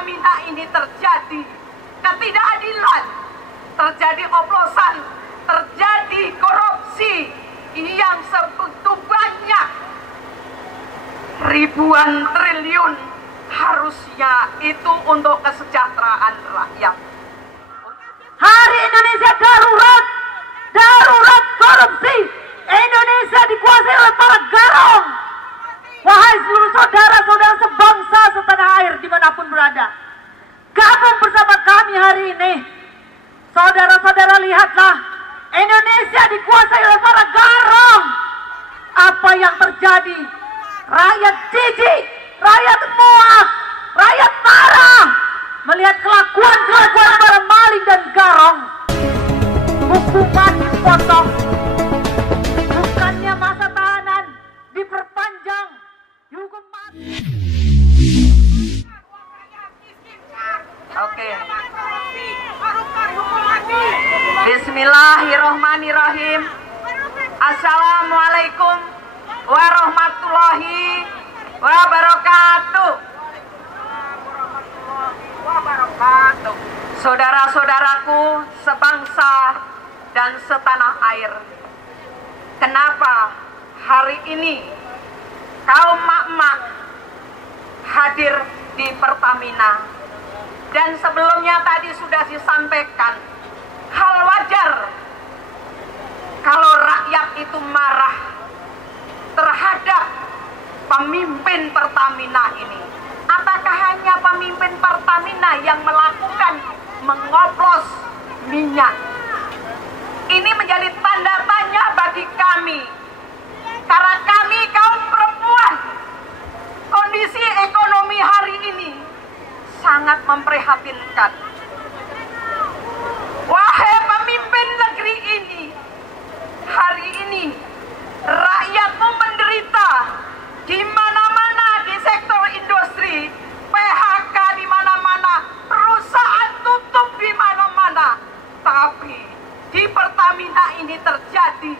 Pertamina ini terjadi ketidakadilan, terjadi oplosan, terjadi korupsi yang sebegitu banyak, ribuan triliun, harusnya itu untuk kesejahteraan rakyat. Hari Indonesia darurat, darurat korupsi. Indonesia dikuasai oleh para garong. Wahai seluruh saudara-saudara sebangsa setanah air dimanapun berada, gabung bersama kami hari ini. Saudara-saudara, lihatlah, Indonesia dikuasai oleh para garong. Apa yang terjadi? Rakyat jijik, rakyat muak, rakyat marah melihat kelakuan-kelakuan para maling dan garong. Hukuman dipotong, bukannya masa tahanan diperpanjang, dihukum mati. Oke. Bismillahirrohmanirrohim. Assalamualaikum warahmatullahi wabarakatuh. Saudara-saudaraku sebangsa dan setanah air, kenapa hari ini kaum mak-mak hadir di Pertamina? Dan sebelumnya tadi sudah disampaikan, hal wajar kalau rakyat itu marah terhadap pemimpin Pertamina ini. Apakah hanya pemimpin Pertamina yang melakukan mengoplos minyak? Ini menjadi tanda tanya bagi kami, karena kami kaum perempuan, kondisi ekonomi hari ini sangat memprihatinkan. Wahai pemimpin negeri ini, hari ini rakyatmu menderita di mana-mana, di sektor industri, PHK di mana-mana, perusahaan tutup di mana-mana. Tapi di Pertamina ini terjadi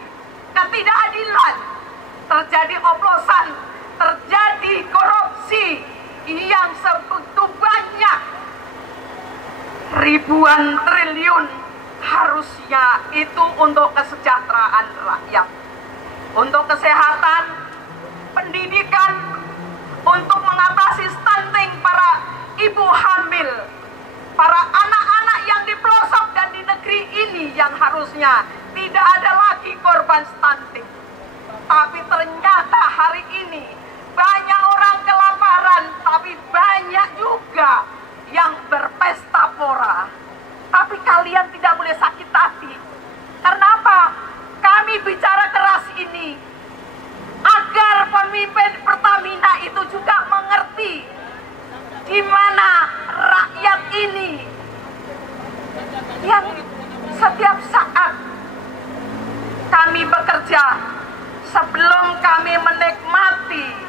ketidakadilan, terjadi oplosan, terjadi korupsi yang sebegitu banyak, ribuan triliun, harusnya itu untuk kesejahteraan rakyat, untuk kesehatan, pendidikan, untuk mengatasi stunting para ibu hamil, para anak-anak yang di pelosok dan di negeri ini yang harusnya tidak ada lagi korban stunting. Tapi ternyata hari ini banyak orang kelaparan, tapi banyak juga yang berpesta pora. Tapi kalian tidak boleh sakit hati. Karena apa? Kami bicara keras ini agar pemimpin Pertamina itu juga mengerti di mana rakyat ini yang setiap saat kami bekerja, sebelum kami menikmati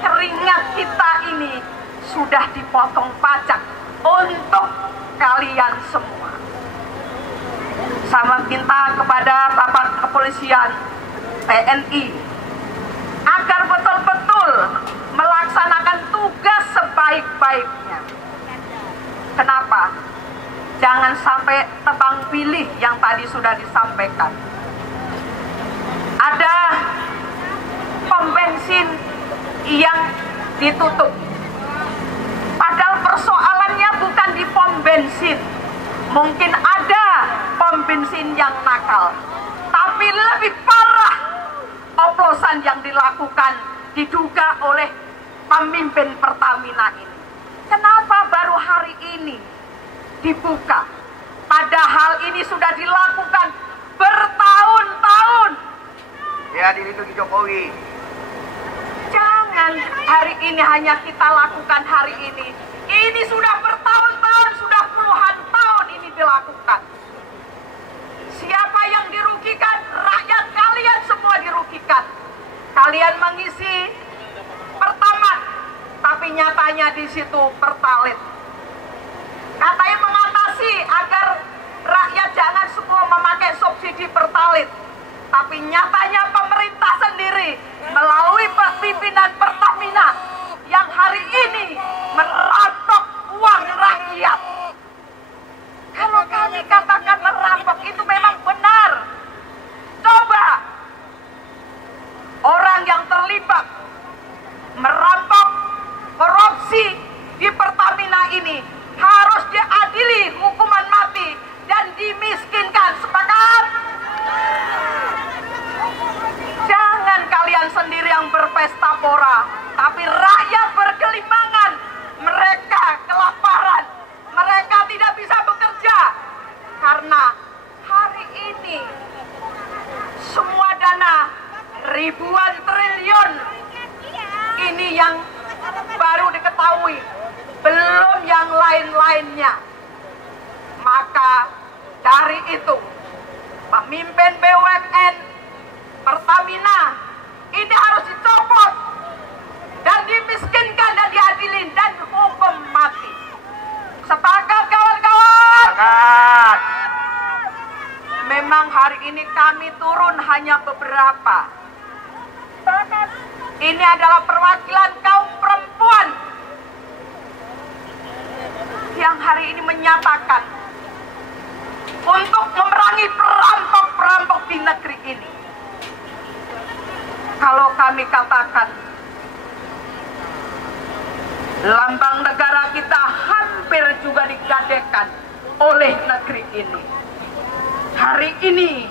keringat kita ini sudah dipotong pajak untuk kalian semua. Saya minta kepada Bapak Kepolisian, TNI, agar betul-betul melaksanakan tugas sebaik-baiknya. Kenapa? Jangan sampai tebang pilih yang tadi sudah disampaikan. Ada pom bensin yang ditutup. Padahal persoalannya bukan di pom bensin. Mungkin ada pom bensin yang nakal, tapi lebih parah oplosan yang dilakukan diduga oleh pemimpin Pertamina ini. Kenapa baru hari ini dibuka? Padahal ini sudah dilakukan bertahun-tahun. Ya, dilindungi Jokowi. Jangan hari ini hanya kita lakukan hari ini. Ini sudah bertahun-tahun, sudah puluhan tahun ini dilakukan. Siapa yang dirugikan? Rakyat kalian semua dirugikan. Kalian mengisi Pertamax, tapi nyatanya di situ Pertalite. Katanya mengatasi agar rakyat jangan semua memakai subsidi Pertalite, tapi nyatanya pemerintah sendiri melalui pimpinan Pertamina yang hari ini merampok uang lainnya. Maka dari itu, pemimpin BUMN Pertamina ini harus dicopot dan dimiskinkan dan diadilin dan hukum mati. Sepakat kawan-kawan? Sepakat. Memang hari ini kami turun hanya beberapa. Ini adalah perwakilan kaum perempuan yang hari ini menyatakan untuk memerangi perampok-perampok di negeri ini. Kalau kami katakan lambang negara kita hampir juga digadekan oleh negeri ini. Hari ini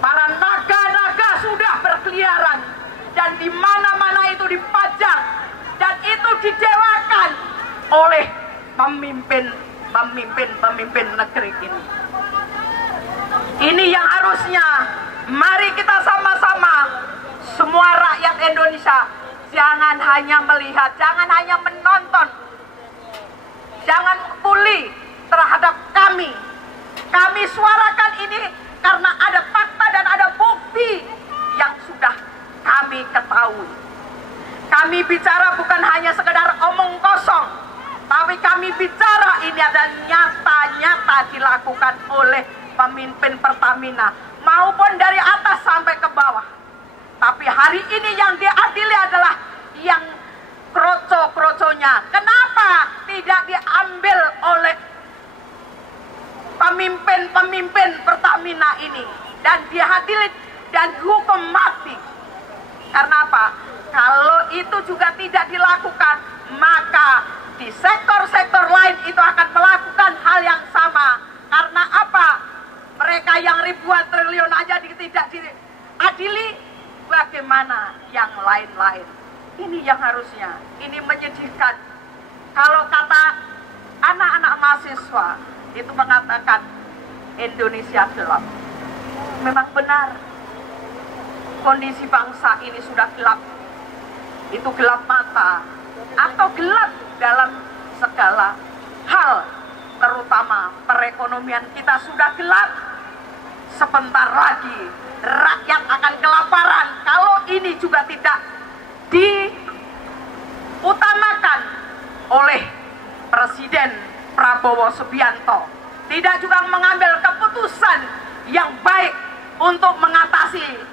para naga-naga sudah berkeliaran dan di mana-mana itu dipajang dan itu didewakan oleh pemimpin negeri ini. Ini yang harusnya mari kita sama-sama semua rakyat Indonesia jangan hanya melihat, jangan hanya menonton, jangan pulih terhadap kami. Kami suarakan ini karena ada fakta dan ada bukti yang sudah kami ketahui. Kami bicara bukan hanya sekedar omong kosong, tapi kami bicara ini adalah nyata-nyata dilakukan oleh pemimpin Pertamina maupun dari atas sampai ke bawah. Tapi hari ini yang diadili adalah yang kroco-kroconya. Kenapa tidak diambil oleh pemimpin Pertamina ini dan diadili dan hukum mati? Karena apa? Kalau itu juga tidak dilakukan, maka di sektor-sektor lain itu akan melakukan hal yang sama. Karena apa? Mereka yang ribuan triliun aja tidak diadili, bagaimana yang lain-lain? Ini yang harusnya, ini menyedihkan. Kalau kata anak-anak mahasiswa itu mengatakan Indonesia gelap. Memang benar, kondisi bangsa ini sudah gelap. Itu gelap mata atau gelap dalam segala hal, terutama perekonomian kita sudah gelap. Sebentar lagi rakyat akan kelaparan kalau ini juga tidak diutamakan oleh Presiden Prabowo Subianto. Tidak juga mengambil keputusan yang baik untuk mengatasi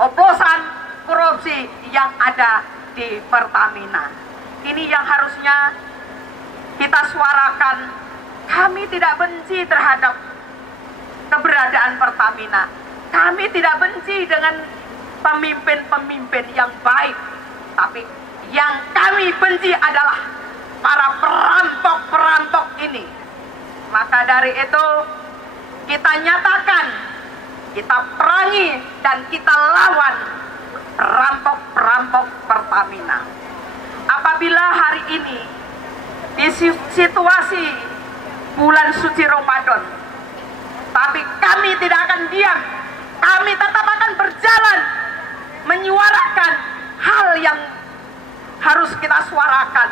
oplosan korupsi yang ada di Pertamina. Ini yang harusnya kita suarakan. Kami tidak benci terhadap keberadaan Pertamina. Kami tidak benci dengan pemimpin-pemimpin yang baik. Tapi yang kami benci adalah para perampok-perampok ini. Maka dari itu kita nyatakan, kita perangi dan kita lawan perampok-perampok Pertamina. Apabila hari ini di situasi bulan suci Ramadan, tapi kami tidak akan diam. Kami tetap akan berjalan menyuarakan hal yang harus kita suarakan.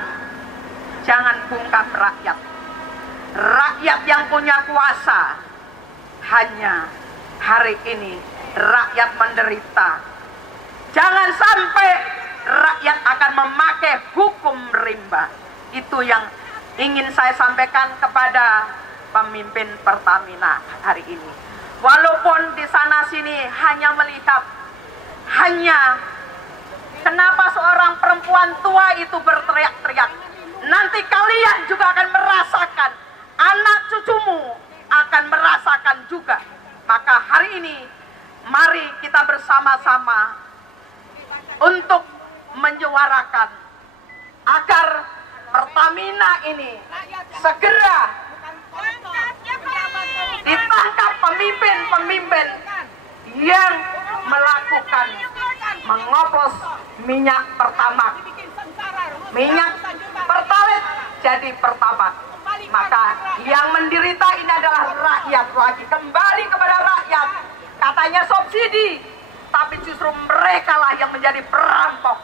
Jangan bungkam rakyat. Rakyat yang punya kuasa. Hanya hari ini rakyat menderita. Jangan sampai rakyat akan memakai hukum rimba. Itu yang ingin saya sampaikan kepada pemimpin Pertamina hari ini. Walaupun di sana sini hanya melihat, hanya kenapa seorang perempuan tua itu berteriak-teriak. Nanti kalian juga akan merasakan, anak cucumu akan merasakan juga. Maka hari ini mari kita bersama-sama untuk menyuarakan agar Pertamina ini segera ditangkap pemimpin-pemimpin yang melakukan mengoplos minyak Pertamax, minyak Pertalite jadi Pertamax. Maka yang menderita ini adalah rakyat lagi, kembali kepada rakyat. Katanya subsidi, tapi justru mereka lah yang menjadi perampok.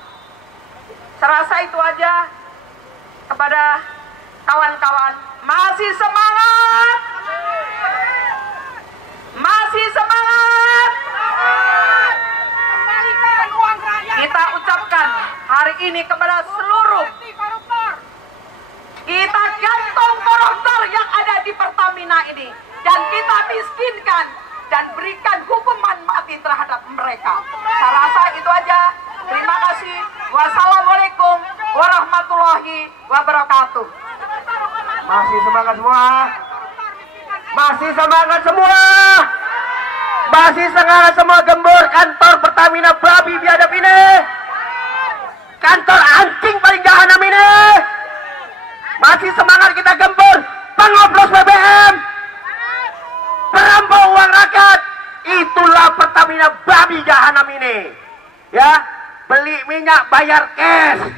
Serasa itu aja kepada kawan-kawan. Masih semangat? Masih semangat? Kita ucapkan hari ini kepada seluruh kita gantung koruptor yang ada di Pertamina ini, dan kita miskinkan dan berikan hukuman mati terhadap mereka. Saya rasa itu aja. Terima kasih. Wassalamualaikum warahmatullahi wabarakatuh. Masih semangat semua. Masih semangat semua. Masih semangat semua gembur kantor Pertamina babi biadab ini. Kantor anjing paling jahanam ini. Masih semangat kita gembur pengoplos BBM, perampok uang rakyat. Itulah Pertamina babi jahanam ini. Ya, beli minyak bayar cash.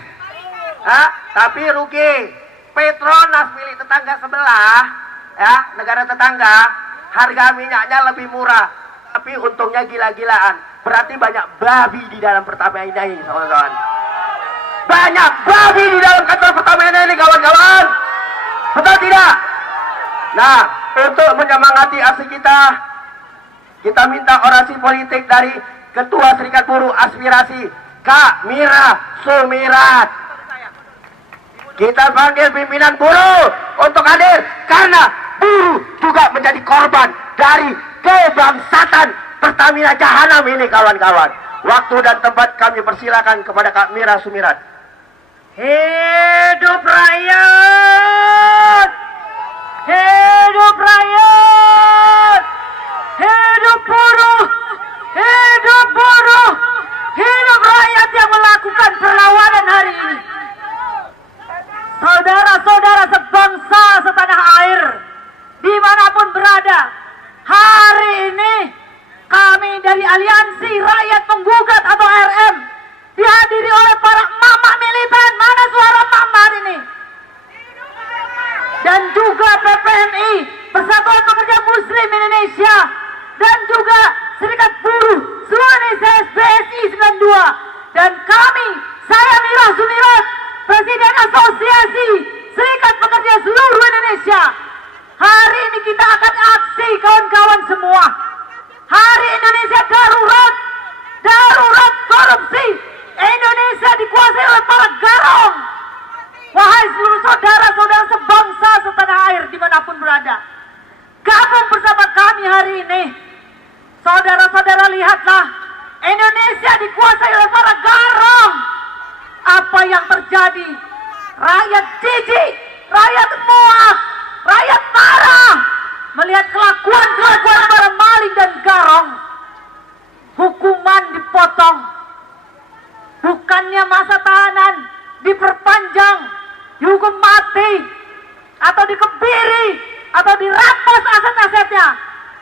Tapi rugi. Petronas milik tetangga sebelah, ya, negara tetangga, harga minyaknya lebih murah, tapi untungnya gila-gilaan. Berarti banyak babi di dalam Pertamina ini, kawan-kawan. Banyak babi di dalam kantor Pertamina ini, kawan-kawan. Betul tidak? Nah, untuk menyemangati aksi kita minta orasi politik dari Ketua Serikat Buruh Aspirasi, Kak Mira Sumirat. Kita panggil pimpinan buruh untuk hadir, karena buruh juga menjadi korban dari kebangsatan Pertamina jahanam ini, kawan-kawan. Waktu dan tempat kami persilakan kepada Kak Mira Sumirat. Hidup rakyat! Hidup rakyat! Hidup buruh! Hidup buruh! Hidup rakyat yang melakukan perlawanan hari ini. Saudara-saudara sebangsa setanah air, dimanapun berada, hari ini kami dari Aliansi Rakyat Penggugat atau RM dihadiri oleh para mama militan. Mana suara mama ini? Dan juga PPMI, Persatuan Pekerja Muslim Indonesia, dan juga Serikat Buruh seluruh Indonesia SBSI 92. Dan kami, saya Mira Sumirat, Presiden Asosiasi Serikat Pekerja seluruh Indonesia. Hari ini kita akan aksi, kawan-kawan semua. Hari Indonesia darurat, darurat korupsi. Indonesia dikuasai oleh para garong. Wahai seluruh saudara-saudara sebangsa setanah air dimanapun berada, gabung bersama kami hari ini. Saudara-saudara, lihatlah, Indonesia dikuasai oleh para garong. Apa yang terjadi? Rakyat jijik, rakyat muak, rakyat marah melihat kelakuan para maling dan garong. Hukuman dipotong, bukannya masa tahanan diperpanjang, dihukum mati, atau dikebiri, atau dirampas aset-asetnya.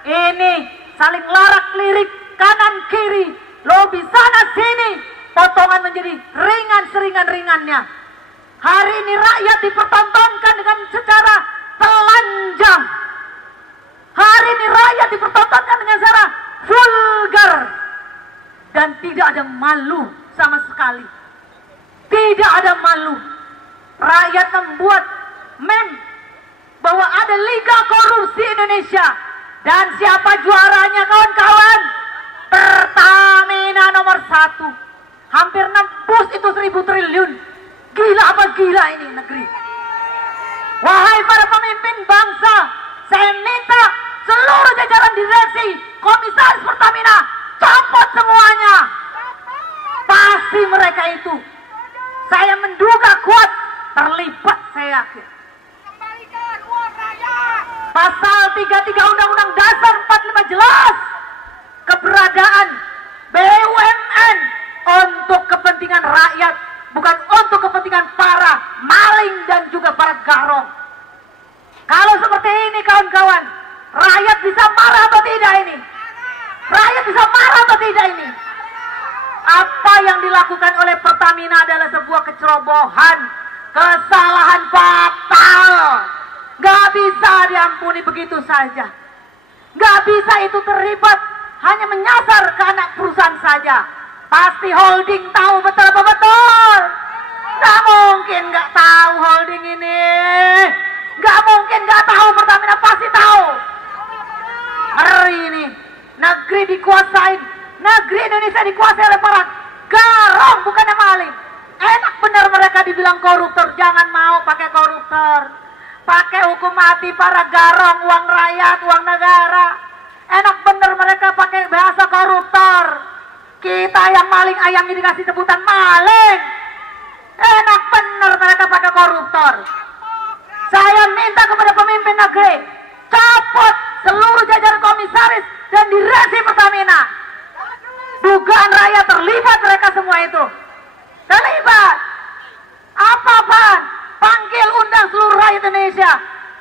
Ini saling larak-lirik kanan kiri, lobi sana sini, potongan menjadi ringan seringan-ringannya. Hari ini rakyat dipertontonkan dengan secara telanjang. Hari ini rakyat dipertontonkan dengan secara vulgar. Dan tidak ada malu sama sekali. Tidak ada malu. Rakyat membuat meme bahwa ada Liga Korupsi Indonesia. Dan siapa juaranya, kawan-kawan? Pertamina nomor 1. Hampir nembus itu 1.000 triliun. Gila apa gila ini negeri? Wahai para pemimpin bangsa, saya minta seluruh jajaran direksi, komisaris Pertamina, copot semuanya. Pasti mereka itu, saya menduga kuat terlibat, saya yakin. Pasal 33 Undang-Undang Dasar 45 jelas, keberadaan BUMN untuk kepentingan rakyat, bukan untuk kepentingan para maling dan juga para garong. Kalau seperti ini, kawan-kawan, rakyat bisa marah atau tidak ini? Rakyat bisa marah atau tidak ini? Apa yang dilakukan oleh Pertamina adalah sebuah kecerobohan, kesalahan fatal. Gak bisa diampuni begitu saja. Gak bisa itu terlibat hanya menyasar ke anak perusahaan saja. Pasti holding tahu betul apa betul? Gak mungkin gak tahu holding ini. Gak mungkin nggak tahu, Pertamina pasti tahu. Ngeri ini. Negeri dikuasain, negeri Indonesia dikuasai oleh para garong, bukannya maling. Enak benar mereka dibilang koruptor. Jangan mau pakai koruptor, pakai hukum mati para garong, uang rakyat, uang negara. Enak bener mereka pakai bahasa koruptor. Kita yang maling ayamnya dikasih sebutan maling. Enak bener mereka pakai koruptor. Saya minta kepada pemimpin negeri, copot seluruh jajaran komisaris dan direksi Pertamina. Dugaan rakyat terlibat mereka semua itu. Terlibat. Apa-apaan? Panggil undang seluruh rakyat Indonesia,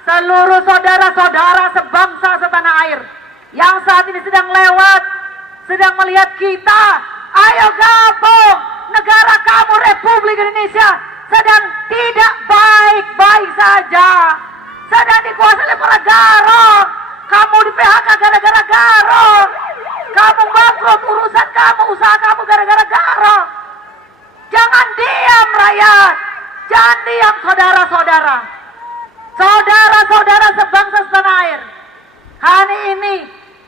seluruh saudara-saudara sebangsa setanah air yang saat ini sedang lewat, sedang melihat kita. Ayo gabung. Negara kamu Republik Indonesia sedang tidak baik-baik saja, sedang dikuasai oleh para garong. Kamu di PHK gara-gara garong. Kamu bangkrut, urusan kamu, usaha kamu gara-gara garong. Jangan diam rakyat, jangan diam saudara-saudara, saudara-saudara sebangsa setanah air. Hari ini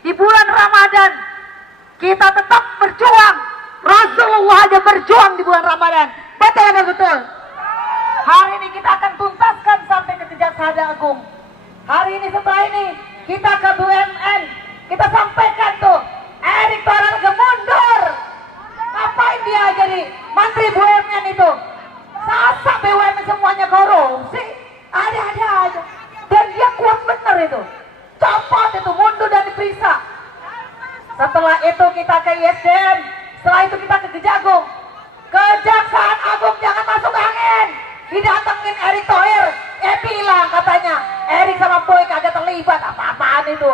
di bulan Ramadan kita tetap berjuang. Rasulullah aja berjuang di bulan Ramadan. Betul atau betul? Hari ini kita akan tuntaskan sampai ke Kejaksaan Agung. Hari ini setelah ini kita ke BUMN, kita sampaikan tuh Erick Thohir mundur. Ngapain dia jadi Menteri BUMN itu? Sasa BUMN semuanya korupsi, ada-ada aja. Dan dia kuat bener itu. Copot itu, mundur dan diperiksa. Setelah itu kita ke ISDM, setelah itu kita ke Kejagung. Kejaksaan Agung jangan masuk angin. Didatengin Erick Thohir, bilang katanya Erick sama Boy kagak terlibat apa-apaan itu.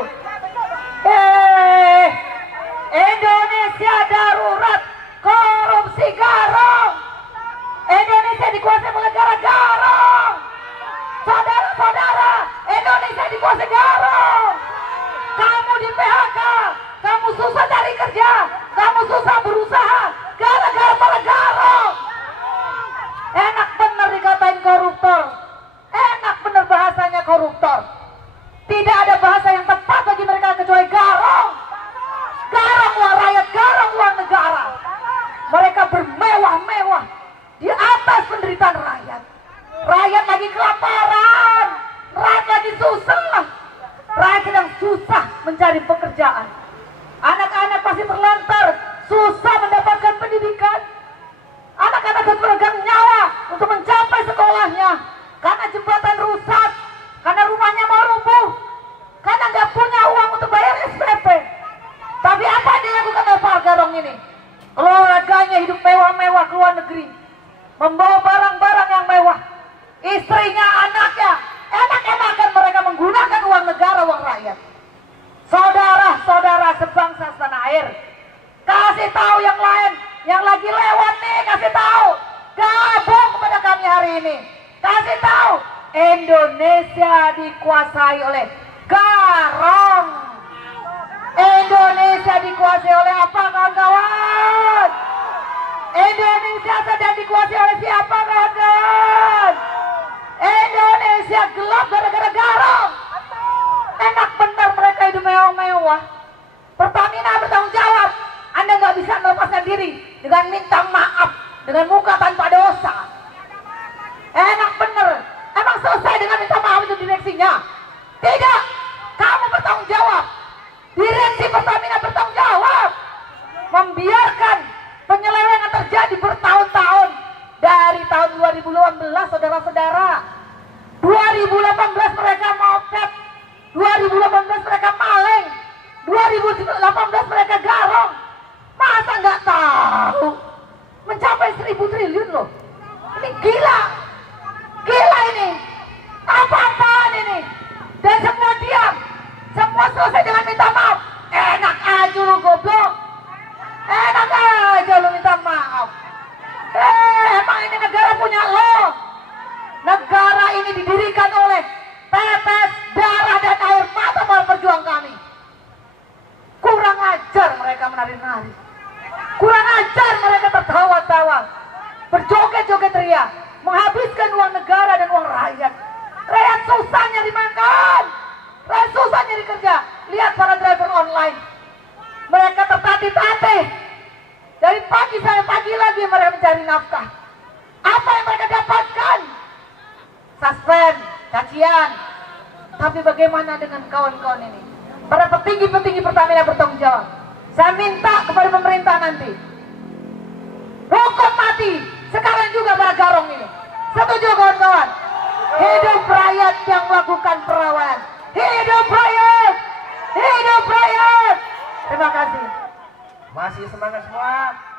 Indonesia darurat, korupsi garong. Indonesia dikuasai oleh garong. Saudara-saudara, Indonesia dikuasai garong. Kamu di PHK, kamu susah cari kerja, kamu susah berusaha, gara-gara para garong. Enak bener dikatain koruptor, enak bener bahasanya koruptor. Tidak ada bahasa yang tepat bagi mereka kecuali garong. Garong uang rakyat, garong uang negara. Mereka bermewah-mewah di atas penderitaan rakyat. Rakyat lagi kelaparan, rakyat lagi susah. Rakyat sedang susah mencari pekerjaan. Anak-anak pasti terlantar, susah mendapatkan pendidikan. Anak-anak harus meregang nyawa untuk mencapai sekolahnya karena jembatan rusak, karena rumahnya mau rubuh, karena nggak punya uang untuk bayar SPP. Tapi apa yang dilakukan oleh Pak Garong ini? Keluarganya hidup mewah-mewah ke luar negeri, membawa barang-barang yang mewah. Istrinya, anaknya, enak-enakan mereka menggunakan uang negara, uang rakyat. Saudara-saudara sebangsa setanah air, kasih tahu yang lain, yang lagi lewat nih, kasih tahu. Gabung kepada kami hari ini. Kasih tahu, Indonesia dikuasai oleh garong. Indonesia dikuasai oleh apa, kawan-kawan? Indonesia sedang dikuasai oleh siapa, kawan-kawan? Indonesia gelap gara-gara garong. Enak benar mereka hidup mewah-mewah. Pertamina bertanggung jawab. Anda nggak bisa melepaskan diri dengan minta maaf, dengan muka tanpa dosa. Enak bener. Emang selesai dengan minta maaf itu direksinya? Tidak. Kamu bertanggung jawab. Direksi Pertamina bertanggung jawab. Membiarkan penyelewengan terjadi bertahun-tahun. Dari tahun 2018, saudara-saudara. 2018 mereka moped. 2018 mereka maling. 2018 mereka garong. Masa nggak tahu? Mencapai 1000 triliun loh. Ini gila. Gila ini. Apa-apaan ini? Dan semua diam. Semua selesai dengan minta maaf. Enak aja lu goblok. Enak aja lu minta maaf. Emang ini negara punya lo. Negara ini didirikan oleh tetes darah dan air mata para perjuang kami. Kurang ajar mereka menari-nari. Kurang ajar mereka tertawa-tawa, berjoget-joget ria, menghabiskan uang negara dan uang rakyat. Rakyat susah nyari makan. ngapain? Mereka tertatih-tatih. Dari pagi sampai pagi lagi mereka mencari nafkah. Apa yang mereka dapatkan? Suspend, cacian. Tapi bagaimana dengan kawan-kawan ini? Para petinggi-petinggi Pertamina bertanggung jawab. Saya minta kepada pemerintah nanti, hukum mati sekarang juga para garong ini. Setuju kawan-kawan? Hidup rakyat yang melakukan perlawanan. Hidup rakyat! Hidup rakyat! Terima kasih. Masih semangat semua.